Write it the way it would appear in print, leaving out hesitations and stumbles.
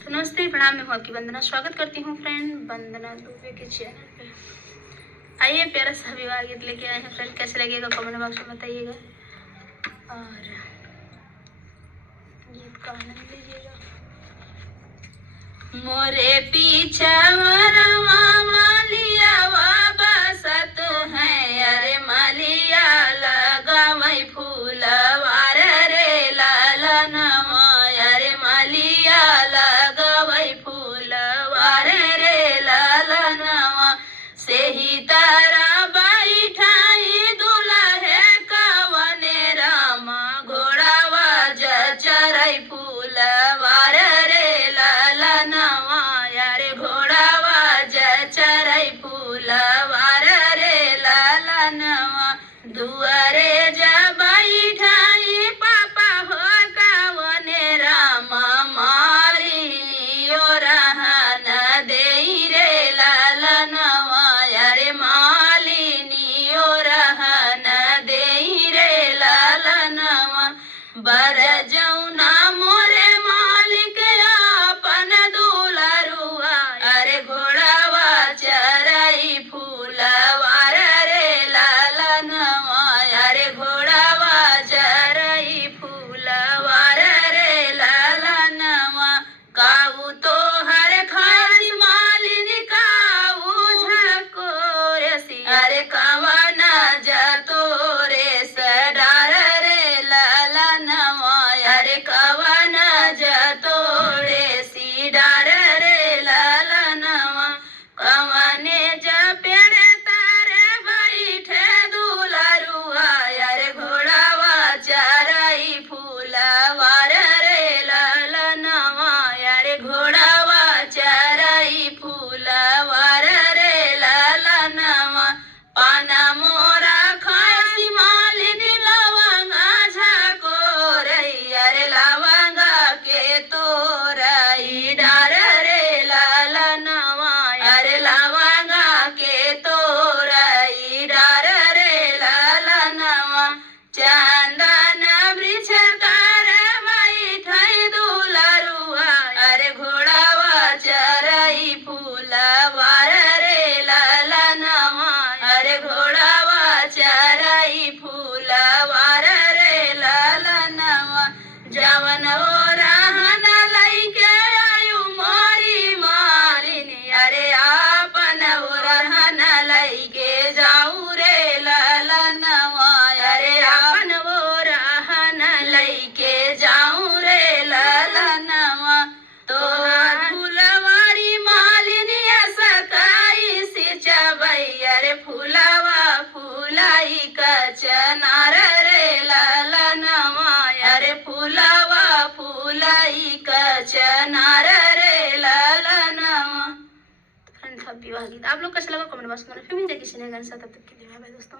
तो नमस्ते प्रणाम, मैं हूँ आपकी वंदना। स्वागत करती हूँ फ्रेंड वंदना दुबे के चैनल पे। आइए प्यारा सा विवाह गीत लेके आए हैं फ्रेंड, कैसे लगेगा कमेंट बॉक्स में बताइएगा और गीत का आनंद लीजिएगा। मोरे पीछा मालिया बसत है, अरे मालिया लगावई फूलवार रे लालनवा, अरे मालिया लगावई फूलवार रे लालनवा। से ही तारा बैठाई दुल्हे कवने रामा, घोड़ावा चरई फूलवार रे लालनवा, यारे घोड़ावा चरई फूलवार रे लालनवा। दुआरे जा बैठाई पापा हो कवने रामा, मालिनी ओ रहन देई रे लालनवा, यारे मालिनी ओ रहन देई रे लालनवा। बर जौना मोरे मालिक अपन दुलरुआ, अरे घोड़ावा चरई फूलवार रे लालनवा, अरे घोड़ावा चरई फूलवार रे लालनवा। काऊ तो हर खास मालिनी काऊ झकोरसी, अरे कावना जतो रे सडार रे लालनवा, अरे कावना जतो रे सीडार रे लालनवा। कवने जपेड़ तारे बैठे दुलरुआ, अरे घोड़ावा चरई फूलवार रे लालनवा, अरे घोड़ावा चरई फूलवार रे लालनवा। पाना मोरा खासी मालिनी लवंगा झकोरई, अरे लवंगा के तोरई डार रे लालनवा, अरे लवंगा के तोरई डार रे लालनवा। चंदन वृक्ष तार बैठई दुलरुआ, अरे घोड़ावा चरई फूलवार रे लालनवा, अरे घोड़ावा चरई फूलवार रे लालनवा। जवन ओ रहन लइके आयु मोरी मालिनी, अरे आपन ओ रहन लइके जाऊ रे लालनवा, अरे आपन ओ रहन लइके जाऊ रे लालनवा। तोहर फूलवारी मालिनी सकाई सिंचबई, अरे फूलवा फूलाई कचनार रे लालनवा, अरे फूलवा फूलाई कचनार रे लालनवा। फ्रेंड्स, विवाह गीत आप लोग कैसा लगा कमेंट बॉक्स में फिर मिलते किसी नए गाने के साथ। तब तक के लिए बाय बाय दोस्तों।